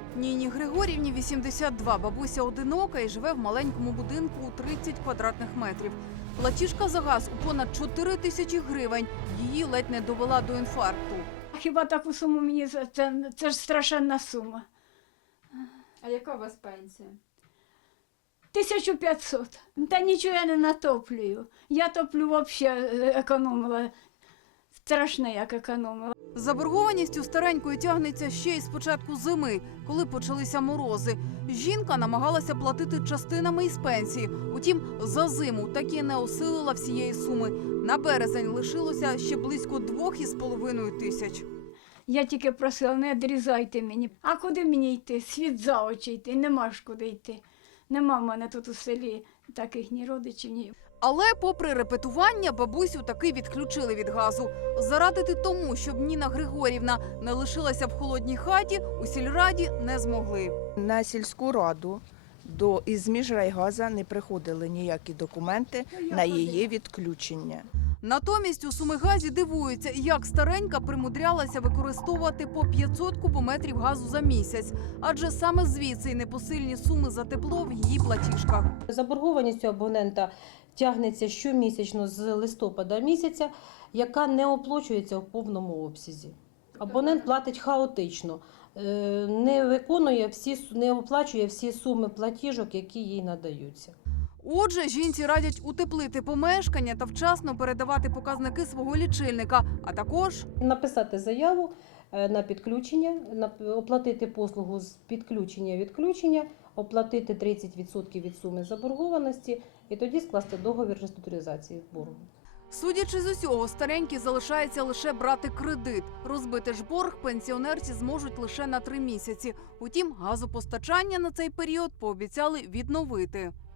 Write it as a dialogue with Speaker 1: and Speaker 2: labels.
Speaker 1: Ніні Григорівні 82, бабуся одинока і живе в маленькому будинку у 30 квадратних метрів. Платіжка за газ у понад 4 тисячі гривень її ледь не довела до інфаркту.
Speaker 2: Хіба таку суму мені, це ж страшенна сума.
Speaker 3: А яка у вас пенсія?
Speaker 2: 1500. Та нічого я не натоплюю. Я топлю взагалі економила. Страшне, як економила.
Speaker 1: Заборгованість у старенької тягнеться ще й з початку зими, коли почалися морози. Жінка намагалася платити частинами із пенсії. Утім, за зиму так і не осилила всієї суми. На березень лишилося ще близько 2,5 тисяч.
Speaker 2: Я тільки просила, не відрізайте мені. А куди мені йти? Світ за очі йти, нема ж куди йти. Нема в мене тут у селі таких ні родичів, ні.
Speaker 1: Але попри репетування, бабусю таки відключили від газу. Зарадити тому, щоб Ніна Григорівна не лишилася в холодній хаті, у сільраді не змогли.
Speaker 4: На сільську раду із міжрайгаза не приходили ніякі документи на її відключення.
Speaker 1: Натомість у Сумигазі дивуються, як старенька примудрялася використовувати по 500 кубометрів газу за місяць. Адже саме звідси й непосильні суми за тепло в її платіжках.
Speaker 5: Заборгованість у абонента тягнеться щомісячно з листопада місяця, яка не оплачується в повному обсязі. Абонент платить хаотично, не оплачує всі суми платіжок, які їй надаються.
Speaker 1: Отже, жінці радять утеплити помешкання та вчасно передавати показники свого лічильника, а також
Speaker 5: Написати заяву на підключення, оплатити послугу з підключення-відключення, оплатити 30% від суми заборгованості і тоді скласти договір реструктуризації боргу.
Speaker 1: судячи з усього, старенькі залишається лише брати кредит. Розбити ж борг пенсіонерці зможуть лише на 3 місяці. Утім, газопостачання на цей період пообіцяли відновити.